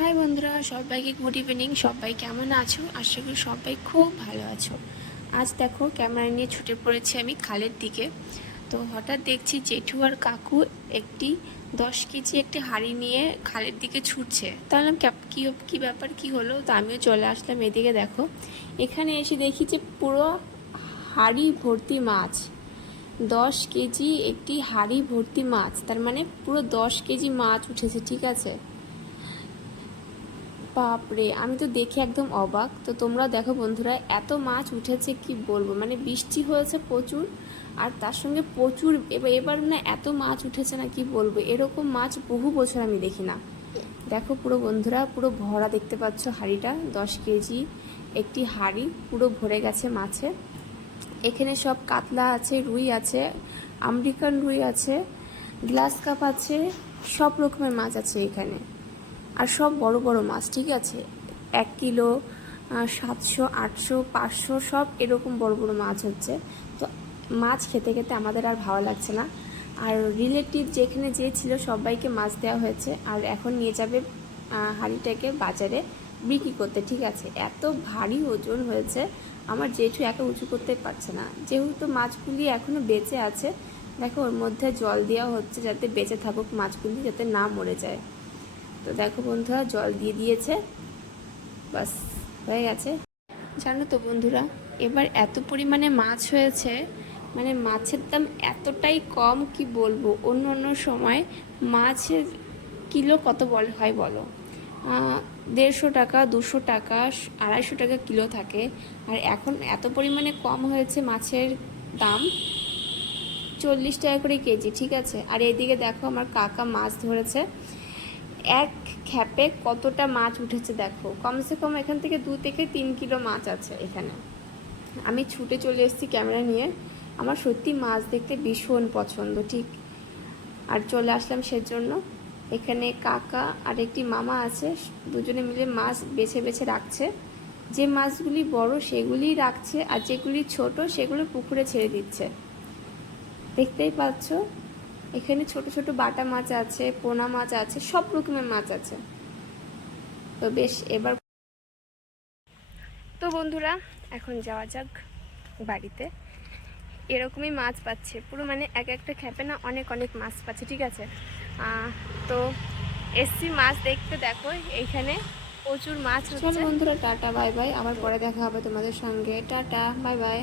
High বন্ধুরা, সবাইকে good evening সবাই কেমন আছো? আশা করি সবাই খুব ভালো আছো। আজ দেখো ক্যামেরা নিয়ে ছুটে পড়েছি আমি খালের দিকে। তো হঠাৎ দেখছি জেঠু আর কাকু একটি দশ কেজি একটি হাঁড়ি নিয়ে খালের দিকে ছুটছে। তাহলে কী কী ব্যাপার, কি হলো? তো আমিও চলে আসলাম এদিকে দেখো। এখানে এসে দেখি যে পুরো হাঁড়ি ভর্তি মাছ। দশ কেজি একটি হাঁড়ি ভর্তি মাছ। তার মানে পুরো দশ কেজি মাছ উঠেছে, ঠিক আছে? বাপরে, আমি তো দেখে একদম অবাক। তো তোমরা দেখো বন্ধুরা, এত মাছ উঠেছে কি বলব? মানে বৃষ্টি হয়েছে প্রচুর, আর তার সঙ্গে প্রচুর, এবার এবার না এত মাছ উঠেছে না কি বলব? এরকম মাছ বহু বছর আমি দেখি না। দেখো পুরো বন্ধুরা, পুরো ভরা দেখতে পাচ্ছ হাঁড়িটা, দশ কেজি একটি হাঁড়ি, পুরো ভরে গেছে মাছে এখানে সব কাতলা আছে, রুই আছে, আমেরিকান রুই আছে, গ্লাস কাপ আছে, সব রকমের মাছ আছে এখানে। আর সব বড় বড় মাছ, ঠিক আছে? এক কিলো সাতশো, আটশো, পাঁচশো, সব এরকম বড় বড় মাছ হচ্ছে। তো মাছ খেতে খেতে আমাদের আর ভালো লাগছে না। আর রিলেটিভ যেখানে যে ছিল সবাইকে মাছ দেওয়া হয়েছে। আর এখন নিয়ে যাবে হাঁড়িটাকে বাজারে বিক্রি করতে, ঠিক আছে? এত ভারী ওজন হয়েছে, আমার জেঠু একা উঁচু করতে পারছে না। যেহেতু মাছগুলি এখনও বেঁচে আছে, দেখো ওর মধ্যে জল দেওয়া হচ্ছে যাতে বেঁচে থাকুক মাছগুলি, যাতে না মরে যায়। তো দেখো বন্ধুরা, জল দিয়ে দিয়েছে। বাস, হয়ে গেছে। জানো তো বন্ধুরা, এবার এত পরিমাণে মাছ হয়েছে মানে মাছের দাম এতটাই কম কি বলব? অন্য অন্য সময় মাছের কিলো কত বল হয় বলো? দেড়শো টাকা, দুশো টাকা, আড়াইশো টাকা কিলো থাকে। আর এখন এত পরিমাণে কম হয়েছে মাছের দাম, চল্লিশ টাকা করে কেজি, ঠিক আছে? আর এদিকে দেখো আমার কাকা মাছ ধরেছে। এক খ্যাপে কতটা মাছ উঠেছে দেখো। কমসে কম এখান থেকে দু থেকে তিন কিলো মাছ আছে এখানে। আমি ছুটে চলে এসেছি ক্যামেরা নিয়ে। আমার সত্যি মাছ দেখতে ভীষণ পছন্দ, ঠিক? আর চলে আসলাম সেজন্য। এখানে কাকা আর একটি মামা আছে, দুজনে মিলে মাছ বেছে বেছে রাখছে। যে মাছগুলি বড় সেগুলি রাখছে আর যেগুলি ছোট সেগুলো পুকুরে ছেড়ে দিচ্ছে। দেখতেই পাচ্ছ? এখানে ছোট ছোট বাটা মাছ আছে পোনা মাছ আছে সব রকমের মাছ আছে। তো বেশ এবার তো বন্ধুরা এখন যাওয়া যাক বাড়িতে। এরকমই মাছ পাচ্ছে পুরো মানে এক একটা খেপে না অনেক অনেক মাছ পাচ্ছে ঠিক আছে? তো এসছি মাছ দেখতে দেখো এইখানে প্রচুর মাছ হচ্ছে। বন্ধুরা টাটা বাই বাই। আবার পরে দেখা হবে তোমাদের সঙ্গে। Tata bye bye.